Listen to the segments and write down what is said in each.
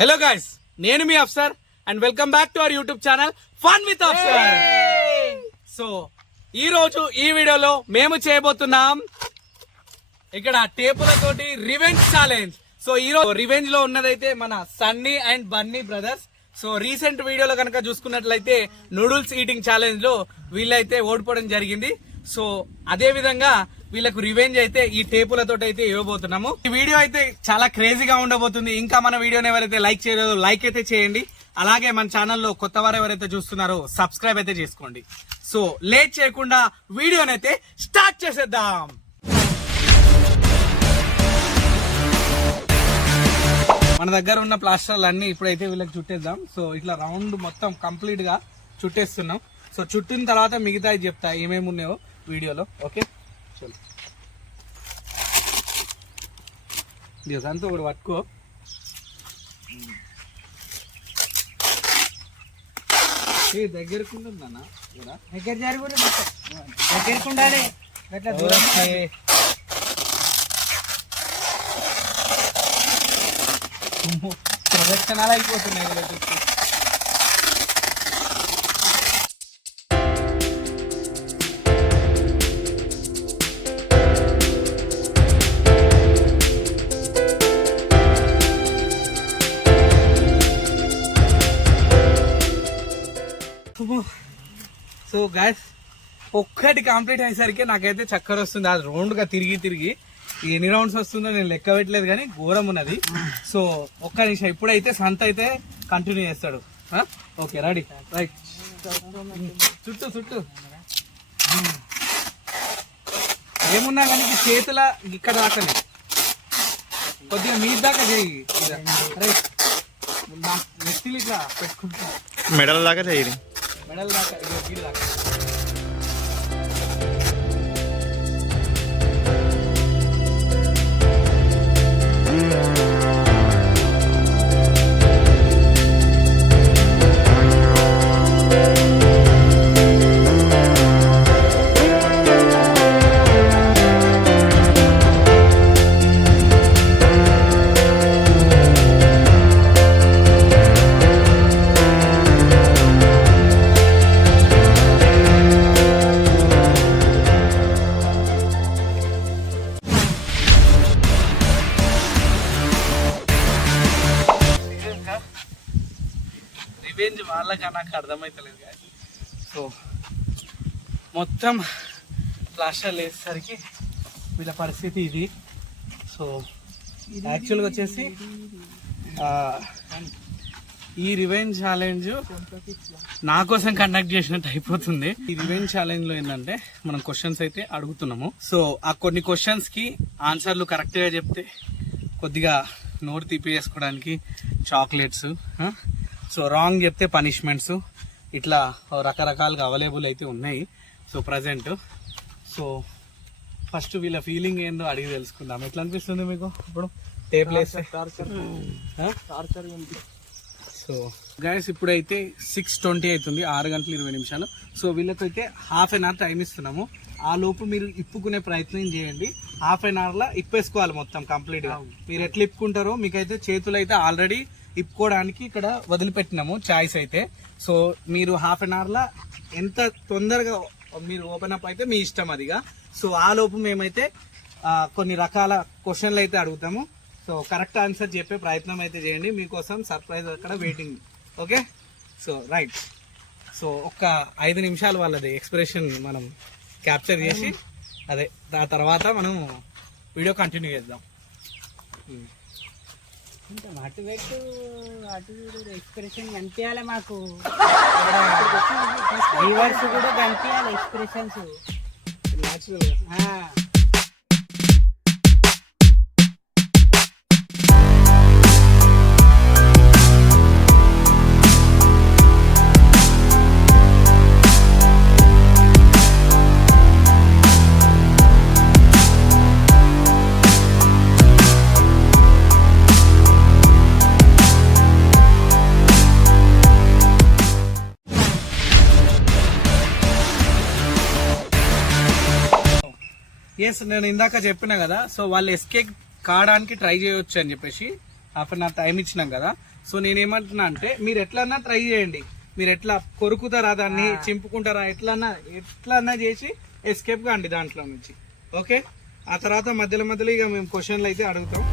Hello guys, నేను మీ Afsar and welcome back to our YouTube channel fun with Afsar. So ఈ రోజు ఈ వీడియోలో మేము చేయబోతున్నాం ఇక్కడ టేపులతోటి రివెంజ్ ఛాలెంజ్. సో ఈ రోజు రివెంజ్ లో ఉన్నదైతే మన Sunny and Bunny brothers. So recent వీడియోలో కనుక చూసుకున్నట్లయితే నూడిల్స్ ఈటింగ్ ఛాలెంజ్ లో వీళ్ళైతే ఓడిపోవడం జరిగింది. సో అదే విధంగా వీళ్ళకు రివెంజ్ అయితే ఈ టేపులతో అయితే ఇవ్వబోతున్నాము. ఈ వీడియో అయితే చాలా క్రేజీగా ఉండబోతుంది. ఇంకా మన వీడియోని ఎవరైతే లైక్ చేయలేదో లైక్ అయితే చేయండి. అలాగే మన ఛానల్లో కొత్త వారు ఎవరైతే చూస్తున్నారో సబ్స్క్రైబ్ అయితే చేసుకోండి. సో లేట్ చేయకుండా వీడియోని అయితే స్టార్ట్ చేసేద్దాం. మన దగ్గర ఉన్న ప్లాస్టర్లు అన్ని ఇప్పుడైతే వీళ్ళకి చుట్టేద్దాం. సో ఇట్లా రౌండ్ మొత్తం కంప్లీట్ గా చుట్టేస్తున్నాం. సో చుట్టిన తర్వాత మిగతా చెప్తా ఏమేమి ఉన్నాయో వీడియోలో. ఓకే, చలో అంతా ఒకటి పట్టుకో. దగ్గరకు ఉంటుందన్నా, దగ్గర జరుగుతుంది, దగ్గరకు ఉండాలి. ప్రదక్షిణాలు అయిపోతున్నాయి. సో గాయస్, ఒక్కటి కంప్లీట్ అయ్యేసరికి నాకైతే చక్కర వస్తుంది. అది రౌండ్ గా తిరిగి ఎన్ని రౌండ్స్ వస్తుందో నేను లెక్క పెట్టలేదు, కానీ ఘోరం ఉన్నది. సో ఒక్క నిమిషం, ఇప్పుడైతే సంత అయితే కంటిన్యూ చేస్తాడు. Okay, ready, right. చుట్టూ ఏమున్నా కానీ చేతుల ఇక్కడ దాకానే కొద్దిగా మీ దాకా చేయి. రైట్, నెత్తిలు ఇట్లా పెట్టుకుంటా, మెడల్ దాకా చేయి, మెడల్ దాకా, గీడి దాకా. రివెంజ్ వాళ్ళగా నాకు అర్థమవుతలేదు కదా. సో మొత్తం ప్లాస్టర్లు వేసేసరికి వీళ్ళ పరిస్థితి ఇది. సో యాక్చువల్గా వచ్చేసి ఈ రివెంజ్ ఛాలెంజ్ నా కోసం కండక్ట్ చేసినట్టు అయిపోతుంది. ఈ రివెంజ్ ఛాలెంజ్ లో ఏంటంటే మనం క్వశ్చన్స్ అయితే అడుగుతున్నాము. సో ఆ కొన్ని క్వశ్చన్స్ కి ఆన్సర్లు కరెక్ట్ గా చెప్తే కొద్దిగా నోరు తీపి చేసుకోవడానికి చాక్లెట్స్, సో రాంగ్ చెప్తే పనిష్మెంట్స్, ఇట్లా రకరకాలుగా అవైలబుల్ అయితే ఉన్నాయి. సో ప్రజెంట్ సో ఫస్ట్ వీళ్ళ ఫీలింగ్ ఏందో అడిగి తెలుసుకుందాం. ఎట్లా అనిపిస్తుంది మీకు ఇప్పుడు టేప్ వేస్తే? సో గైస్, ఇప్పుడైతే 6:20 అవుతుంది, 6:20. సో వీళ్ళకైతే హాఫ్ అన్ అవర్ టైం ఇస్తున్నాము. ఆ లోపు మీరు ఇప్పుకునే ప్రయత్నం చేయండి. హాఫ్ అన్ అవర్ లా ఇప్పేసుకోవాలి మొత్తం కంప్లీట్ గా. మీరు ఎట్లా ఇప్పుకుంటారో మీకైతే చేతులు అయితే ఆల్రెడీ ఇప్పుకోవడానికి ఇక్కడ వదిలిపెట్టినాము చాయిస్ అయితే. సో మీరు హాఫ్ అన్ అవర్ లా ఎంత తొందరగా మీరు ఓపెన్ అప్ అయితే మీ ఇష్టం అదిగా. సో ఆ లోపు మేమైతే కొన్ని రకాల క్వశ్చన్లు అయితే అడుగుతాము. సో కరెక్ట్ ఆన్సర్ చెప్పే ప్రయత్నం అయితే చేయండి. మీకోసం సర్ప్రైజ్ అక్కడ waiting. Okay, so right. So ఒక్క 5 నిమిషాలు వాళ్ళది ఎక్స్ప్రెషన్ మనం క్యాప్చర్ చేసి అదే ఆ తర్వాత మనం వీడియో కంటిన్యూ చేద్దాం. అటు పెట్టు, అటు ఎక్స్ప్రెషన్ కనిపించాలి మాకు. రివర్స్ కూడా కనిపించాలి ఎక్స్ప్రెషన్స్ న్యాచురల్. ఎస్, నేను ఇందాక చెప్పినా కదా. సో వాళ్ళు ఎస్కేప్ కావడానికి ట్రై చేయొచ్చు అని చెప్పేసి హాఫ్ అన్ అవర్ టైం ఇచ్చినాం కదా. సో నేనేమంటున్నా అంటే మీరు ఎట్లన్నా ట్రై చేయండి, మీరు ఎట్లా కొరుకుతారా దాన్ని, చింపుకుంటారా, ఎట్లన్నా చేసి ఎస్కేప్ కాండి దాంట్లో నుంచి. ఓకే, ఆ తర్వాత మధ్యలో మధ్యలో ఇక మేము క్వశ్చన్లు అయితే అడుగుతాం.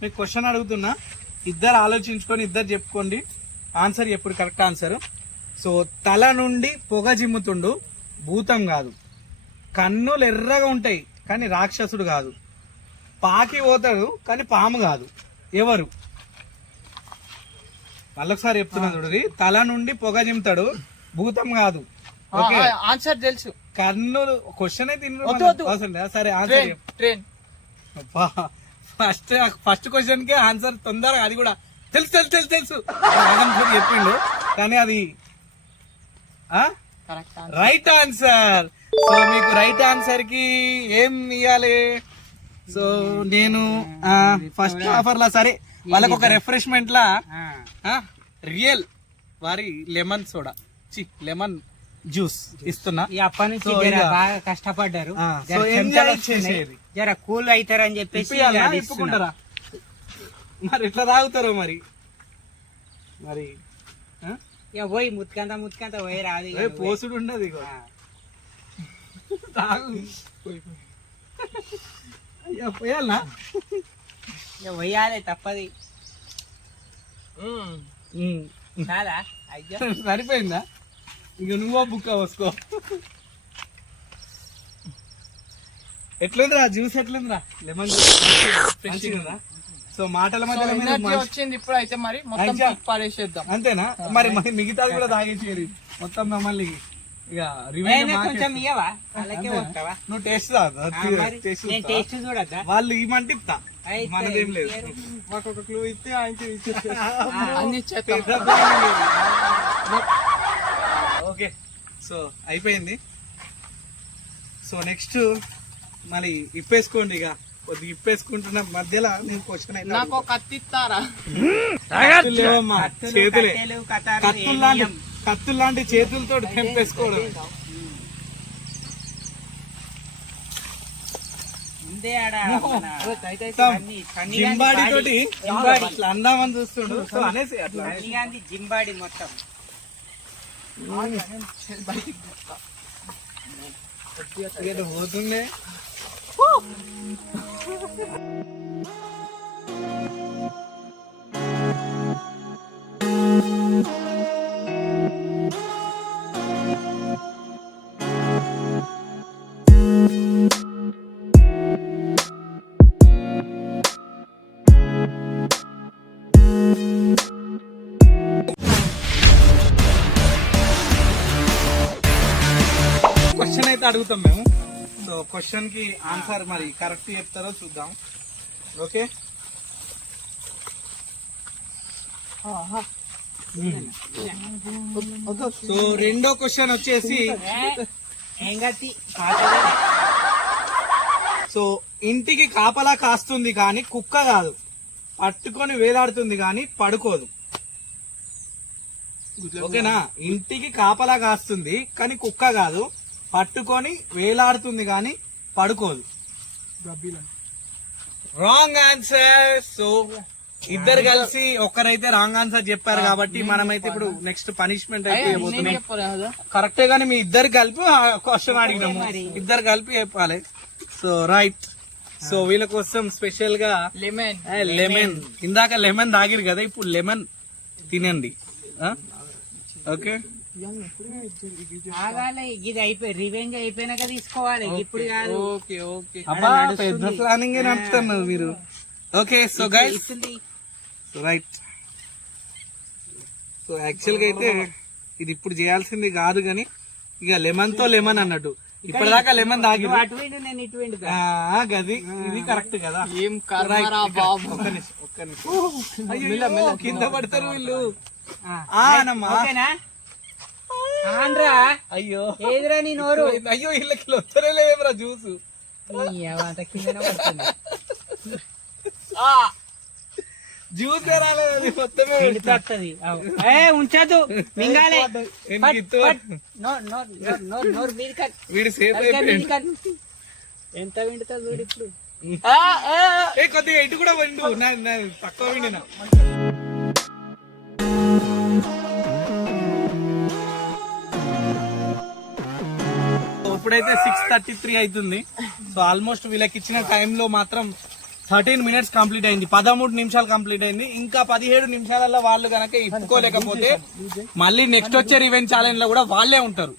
మీకు క్వశ్చన్ అడుగుతున్నా, ఇద్దరు ఆలోచించుకొని ఇద్దరు చెప్పుకోండి ఆన్సర్. ఎప్పుడు కరెక్ట్ ఆన్సర్. సో తల నుండి పొగ జిమ్ముతుండు, భూతం కాదు. కన్నులు ఎర్రగా ఉంటాయి కానీ రాక్షసుడు కాదు. పాకి పోతాడు కానీ పాము కాదు. ఎవరు? మళ్ళొకసారి చెప్తున్నా చూడండి. తల నుండి పొగ జిమ్ముతాడు, భూతం కాదు. ఓకే, ఆన్సర్ తెలుసు. కన్నులు క్వశ్చన్ అయితే అవసరం లేదా? సరే ఆన్సర్. ట్రైన్. ఫస్ట్ క్వశ్చన్ కే ఆన్సర్ తొందరగా, అది కూడా తెలుసు తెలుసు తెలుసు తెలుసు చెప్పిండు కానీ అది రైట్ ఆన్సర్. సో మీకు రైట్ ఆన్సర్ కి ఏం ఇవ్వాలి? సో నేను ఫస్ట్ ఆఫర్ లా సరే వాళ్ళకి ఒక రిఫ్రెష్మెంట్ లా రియల్ వారి లెమన్ సోడా లెమన్ జ్యూస్ ఇస్తున్నా. అప్పటి నుంచి బాగా కష్టపడ్డారు, జర కూల్ అవుతారని చెప్పేసి ఇప్పుకుంటారా? మరి ఎట్లా తాగుతారో మరి మరి పోయి ముత్కంత పోయి రాదు, పోసుడు ఉండదు. తాగు పోయాలనా? పోయాలి, తప్పది. చాలా అయ్యో సరిపోయిందా? ఇక నువ్వో బుక్క పోసుకో. ఎట్లుందిరా జ్యూస్? ఎట్లుందిరా లెమన్ జ్యూస్? సో మాటల మధ్య వచ్చింది ఇప్పుడు అయితే మరి మొత్తం పడేసేద్దాం అంతేనా? మరి మిగతాది కూడా తాగేసేది మొత్తం మమ్మల్ని. ఇక నువ్వు టేస్ట్ టేస్ట్ చూడద్దా? వాళ్ళు ఇవ్వమంటే ఇస్తా, మనదేం లేదు. మాకు ఒక క్లూ ఇస్తే ఓకే. సో అయిపోయింది. సో నెక్స్ట్ మళ్ళీ ఇప్పేసుకోండి. ఇక కొద్దిగా ఇప్పేసుకుంటున్న మధ్యలో నేను క్వశ్చన్ అయితే లేవమ్మా, చేతులే కత్తుల్లాంటి చేతులతో తెంపేసుకోవడం. జింబాడి తోటి అందామని చూస్తుండు. సో అనేసి అట్లా జింబాడి మొత్తం పోతుండే. క్వశ్చన్ అయితే అడుగుతాం మేము. సో క్వశ్చన్ కి ఆన్సర్ మరి కరెక్ట్ చెప్తారో చూద్దాం. ఓకే, సో రెండో క్వశ్చన్ వచ్చేసి, సో ఇంటికి కాపలా కాస్తుంది కానీ కుక్క కాదు, పట్టుకొని వేలాడుతుంది కానీ పడుకోదు. ఓకేనా? ఇంటికి కాపలా కాస్తుంది కానీ కుక్క కాదు, పట్టుకొని వేలాడుతుంది కానీ పడుకోదు. Wrong answer. సో ఇద్దరు కలిసి ఒక్కరైతే రాంగ్ ఆన్సర్ చెప్పారు కాబట్టి మనమైతే ఇప్పుడు నెక్స్ట్ పనిష్మెంట్ అయితే ఇవ్వబోతున్నాం. కరెక్టే గానీ మీ ఇద్దరు కలిపి క్వశ్చన్ అడిగినాము, ఇద్దరు కలిపి చెప్పాలి. So right. సో వీళ్ళ కోసం స్పెషల్ గా లెమన్, ఇందాక లెమన్ తాగిరు కదా, ఇప్పుడు లెమన్ తినండి. ఓకే, ఇది అయిపోయి రివెంజ్ అయిపోయినాక తీసుకోవాలి, ఇప్పుడు కాదు. పెద్ద ప్లానింగ్ నడుపుతున్నారు మీరు. Okay, so guys right. So actual గా అయితే ఇది ఇప్పుడు చేయాల్సింది కాదు కానీ ఇక లెమన్ తో లెమన్ అన్నట్టు ఇప్పటిదాకా లెమన్ తాగి గది ఇది కరెక్ట్ కదా. ఒక్క నిమిషం కింద పడతారు వీళ్ళు. ఆన్రా అయ్యో ఏదిరా నీ నోరు అయ్యో ఇళ్ళకి వస్తనే లేదురా జ్యూస్ అంత కిందనే పడుతుంది జ్యూస్ రాలేదు అది మొత్తమే వస్తుంది ఉంచదు మింగాలే నోరు మీది వీడి సేఫ్ ఎంత వింటుంది వీడు ఇప్పుడు కొద్దిగా ఇటు కూడా వండు తక్కువ విండినా ఇప్పుడైతే 6:33 అవుతుంది. సో ఆల్మోస్ట్ వీళ్ళకి ఇచ్చిన టైంలో మాత్రం 13 మినిట్స్ కంప్లీట్ అయింది, 13 నిమిషాలు కంప్లీట్ అయింది. ఇంకా 17 నిమిషాలలో వాళ్ళు గనక ఇప్పుకోలేకపోతే మళ్ళీ నెక్స్ట్ వచ్చే రివెంజ్ ఛాలెంజ్ లో కూడా వాళ్ళే ఉంటారు.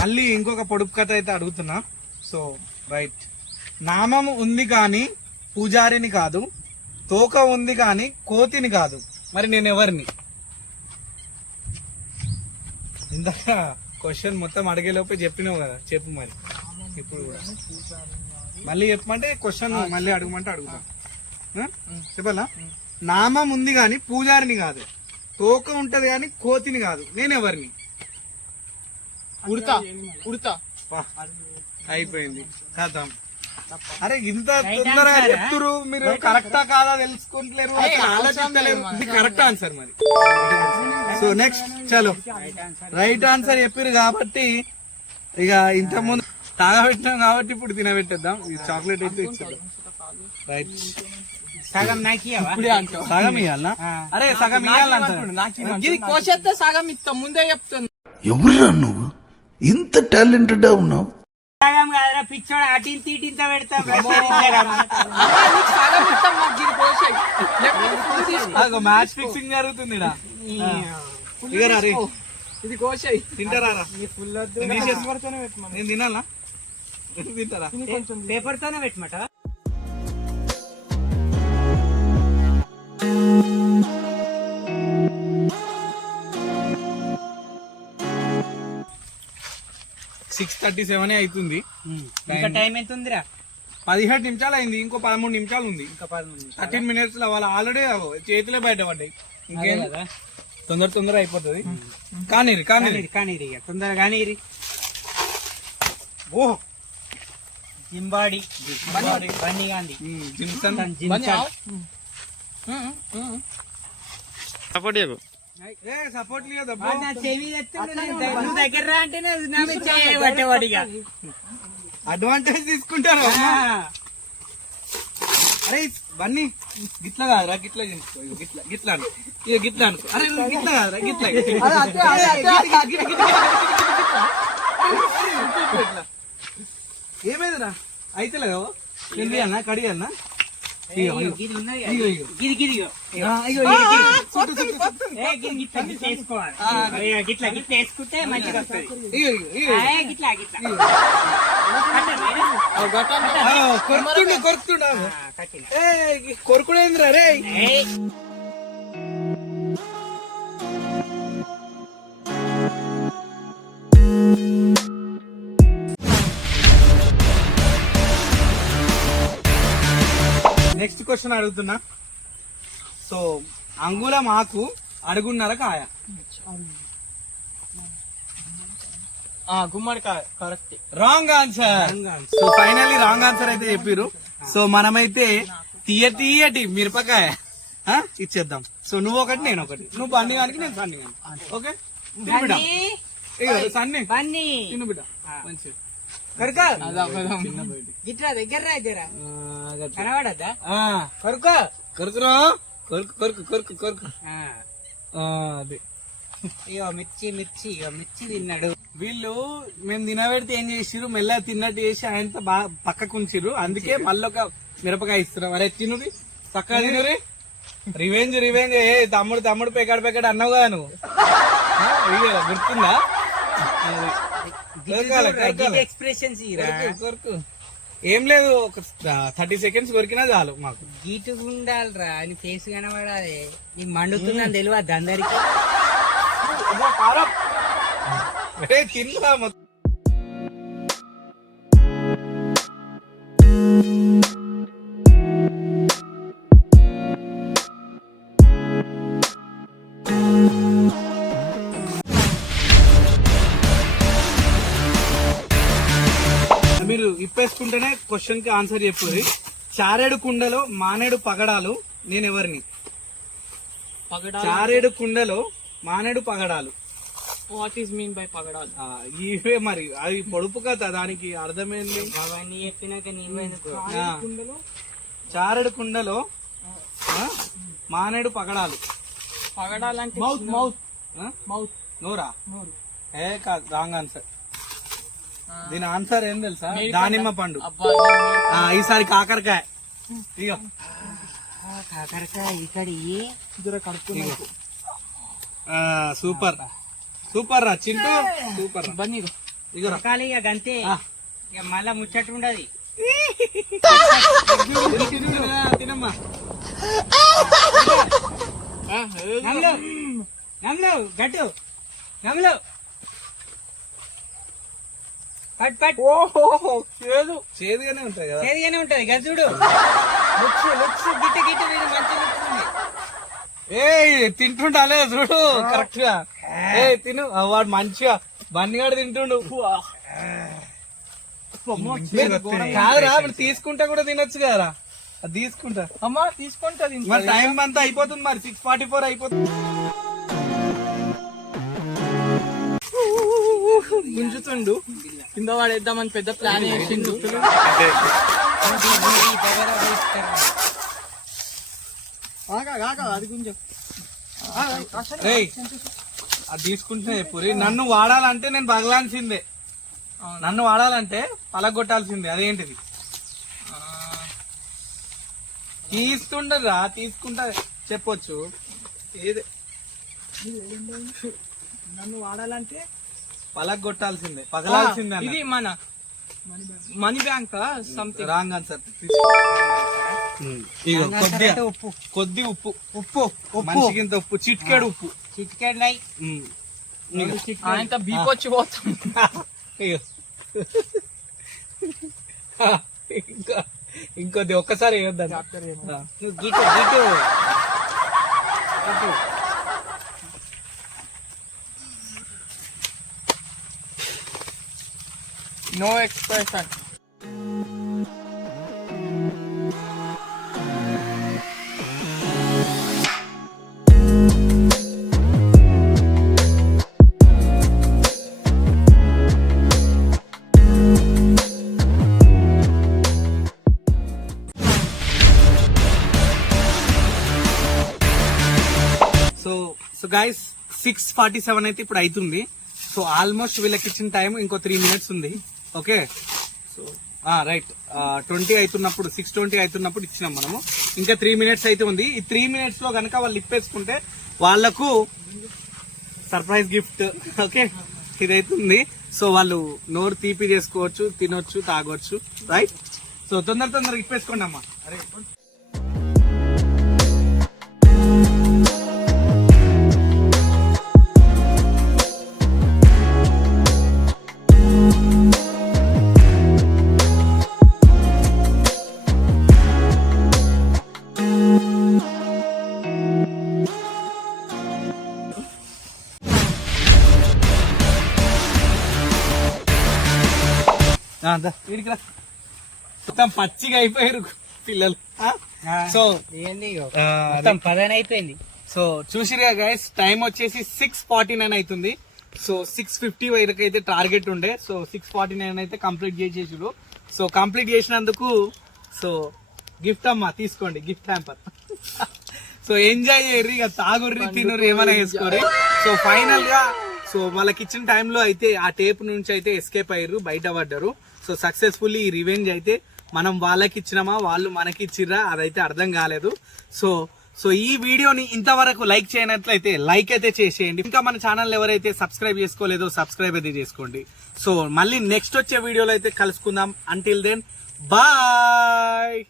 మళ్ళీ ఇంకొక పొడుపు కథ అయితే అడుగుతున్నా. సో రైట్, నామం ఉంది కానీ పూజారిని కాదు, తోక ఉంది కానీ కోతిని కాదు, మరి నేను ఎవరిని? ఇందాక క్వశ్చన్ మొత్తం అడిగేలోపే చెప్పినావు కదా, చెప్పు మరి. ఇప్పుడు కూడా మళ్ళీ చెప్పమంటే క్వశ్చన్ మళ్ళీ అడగమంటే అడుగుతా. చెప్పాలా? నామం ఉంది కానీ పూజారిని కాదు, తోక ఉంటది కానీ కోతిని కాదు, నేను ఎవరిని? ఉడతా అయిపోయింది కథం. అరే ఇంత తొందరగా చెప్తురు, మీరు కరెక్టా కాదా తెలుసుకుంటలేరు, ఆలోచించలేరు. ఇది కరెక్ట్ ఆన్సర్ మరి. సో నెక్స్ట్ చలో, రైట్ ఆన్సర్ చెప్పారు కాబట్టి ఇక ఇంత ముందు తాగబెట్టినాం కాబట్టి ఇప్పుడు తినబెట్టేద్దాం. ఈ చాక్లెట్ అయితే ఇచ్చేద్దాం. రైట్, సగం నాకు సగం ఇవ్వాలనా? అరే సగం ఇవ్వాలంటే ఇది కోసేస్తే సగం ఇస్తాం, ముందే చెప్తుంది. ఎవరురా నువ్వు ఇంత టాలెంటెడ్ ఉన్నావు? సగం కాదురా పిచ్చోడు, అటింత ఇటింత పెడతా. సగం ఇస్తాం, మాకు ఇది కోసేయి. మ్యాచ్ ఫిక్సింగ్ జరుగుతుంది ఈడ. ఇక రా రే, ఇది కోసేయి. తింటారా? నేను తినాలా? తింటారా? పేపర్ తోనే పెట్టమాట. సిక్స్ 37 అవుతుంది. ఇంకా టైం ఎంత ఉందిరా? 17 నిమిషాలు అయింది, ఇంకో 13 నిమిషాలు ఉంది. ఇంకా 13 13 మినిట్స్ లో వాళ్ళు ఆల్రెడీ చేతిలో బయటపడ్డాయి. ఇంకేం కదా, తొందర అయిపోతుంది. కానీ కానీ తొందరగా కానీ. ఓహో, జింబాడి బన్నీ గాంధీ జిమ్సన్ సపోర్ట్ లేదు. నువ్వు దగ్గర రా అంటేనే పట్టేవాడిగా అడ్వాంటేజ్ తీసుకుంటారు. అరే బన్నీ గిట్లా కాదురా, గిట్లా చేసుకో, గిట్లా గిట్లా అను, ఇక గిట్లా అనుకో. అరే గిట్లా కాదురా, గిట్లా ఏమైందిరా? అయితే లేదా అన్నా కడి అన్నా వేసుకుంటే మంచిగా వస్తుంది. కొరుకుతుండా కొరుకుడేంద్రా రే. నెక్స్ట్ క్వశ్చన్ అడుగుతున్నా. సో అంగుళం ఆకు, అడుగున్నర కాయ. గుమ్మడికాయ correct. Wrong answer. So finally wrong answer అయితే చెప్పారు. సో మనమైతే తీయటి మిరపకాయ ఇచ్చేద్దాం. సో నువ్వు ఒకటి నేను ఒకటి, నువ్వు బన్నీ గానికి నేను సన్ని గాని. ఓకే సన్ని తిను బిడ్డ మంచి గిట్లా దగ్గర కనబడద్దా? కొరుకురా, కొరుకు. అదే ఇగో మిర్చి తిన్నాడు. వీళ్ళు మేము తినబెడితే ఏం చేసిర్రు, మెల్లగా తిన్నట్టు చేసి ఆయనతో బాగా పక్కకు ఉంచిర్రు. అందుకే మళ్ళీ ఒక మిరపకాయ ఇస్తున్నాం. అరే తినురి, చక్కగా తినురి. రివెంజ్ ఏ తమ్ముడు పెకాడు అన్నావు కదా నువ్వు, గుర్తుందా? ఎక్స్ప్రెషన్స్ కొరుకు ఏం లేదు, ఒక 30 సెకండ్స్ కొరికినా చాలు మాకు. గీటుగా ఉండాలిరా, అని ఫేస్ కనబడాలి. నీకు మండుతుందని తెలియదు అందరికి. తిన్నా మొత్తం. మీరు ఇప్పేసుకుంటేనే క్వశ్చన్ కి ఆన్సర్ చెప్పు. చారేడు కుండలో మానేడు పగడాలు నేను ఎవరిని? చారేడు కుండలో మానేడు పగడాలు. వాట్ ఈస్ మీన్ బై పగడాలు? ఇవే మరి, అవి పొడుపు కదా, దానికి అర్థమైంది. అవన్నీ చెప్పినాక నేను ఎందుకు? చారేడు కుండలో మానేడు పగడాలు. పగడాలంటే మౌత్ మౌత్ మౌత్ నోరా? ఏ కాదు, రాంగ్ ఆన్సర్. దీని ఆన్సర్ ఏం తెలుసా? దానిమ్మ పండు. ఈసారి కాకరకాయ. ఇక కాకరకాయ ఇక్కడి సూపర్ సూపర్ రా చింటూ, సూపర్ రా. ఇక రకాలు ఇక గంతే. ఇక మళ్ళా ముచ్చట ఉండదు. తినమ్మా. నమ్లు గట్టు నమ్లు పట్ పట్. ఓహో చేదు, చేదుగానే ఉంటాయి కదా. చేదుగానే ఉంటది గజుడు. లుక్స్ లుక్స్ గిట్టు గిట్టు మంచి లుక్స్ ఉంది. ఏ తింటుండాలే చూడు కరెక్ట్ గా. ఏ తిను, వాడు మంచిగా బన్నిగాడు తింటుండు. కాదురా, తీసుకుంటా కూడా తినొచ్చు కదరా. అది తీసుకుంటా. అమ్మా తీసుకుంటా. మరి టైం అంతా అయిపోతుంది, మరి 6:44 అయిపోతుంది. గుంజుతుండు, కింద వాడేద్దామని పెద్ద ప్లాన్ చేసిండు. అది గుంజ అది తీసుకుంటే పూరి. నన్ను వాడాలంటే నేను పగలాల్సిందే, నన్ను వాడాలంటే పలగొట్టాల్సిందే. అదేంటిది? తీసుకుంటారా? తీసుకుంటా చెప్పొచ్చు. ఏది నన్ను వాడాలంటే పలగొట్టాల్సిందే, పగలాల్సిందే. ఇది మన money bank something. Wrong answer. ఉప్పు కొద్ది ఉప్పు. ఉప్పు ఉప్పు మనిషికింత ఉప్పు, చిట్కేడు ఉప్పు. చిటికెడ్ లై. ఆయన బీపొచ్చి పోతాం. ఇంకొద్ది ఒక్కసారి వేయొద్దా? గిటు గిటు నో ఎక్స్ప్రెషన్. సో గైస్ 6:47 అయితే ఇప్పుడు అవుతుంది. సో ఆల్మోస్ట్ వీళ్ళకి ఇచ్చిన టైం ఇంకో 3 minutes ఉంది. ఓకే, సో రైట్ 20 అవుతున్నప్పుడు 6:20 అవుతున్నప్పుడు ఇచ్చినాం మనము. ఇంకా 3 minutes అయితే ఉంది. ఈ 3 minutes లో కనుక వాళ్ళు ఇప్పేసుకుంటే వాళ్లకు సర్ప్రైజ్ గిఫ్ట్. ఓకే, ఇదైతుంది. సో వాళ్ళు నోరు తీపి చేసుకోవచ్చు, తినొచ్చు, తాగొచ్చు. రైట్, సో తొందరగా ఇప్పేసుకోండి అమ్మా. అరే వీడికి మొత్తం పచ్చిగా అయిపోయారు పిల్లలు. సో ఏంది మొత్తం 10 అయిపోయింది. సో చూసిరుగా గైస్, టైం వచ్చేసి 6:49 అవుతుంది. సో 6:50 వరకు అయితే టార్గెట్ ఉండే. సో 6:49 అయితే కంప్లీట్ చేసేసారు. సో కంప్లీట్ చేసినందుకు సో గిఫ్ట్ అమ్మా, తీసుకోండి గిఫ్ట్ హ్యాంపర్. సో ఎంజాయ్ చేయర్రి, ఇక తాగుర్రి, తినుర్రి, ఏమైనా వేసుకోర్రి. సో ఫైనల్ గా సో వాళ్ళకి ఇచ్చిన టైంలో అయితే ఆ టేప్ నుంచి అయితే ఎస్కేప్ అయ్యారు, బయటపడ్డారు. సో సక్సెస్ఫుల్లీ ఈ రివెంజ్ అయితే మనం వాళ్ళకి ఇచ్చినామా, వాళ్ళు మనకి ఇచ్చిర్రా, అదైతే అర్థం కాలేదు. సో ఈ వీడియోని ఇంతవరకు లైక్ చేయనట్లయితే లైక్ అయితే చేసేయండి. ఇంకా మన ఛానల్ ఎవరైతే సబ్స్క్రైబ్ చేసుకోలేదో సబ్స్క్రైబ్ అయితే చేసుకోండి. సో మళ్ళీ నెక్స్ట్ వచ్చే వీడియోలో అయితే కలుసుకుందాం. Until then bye.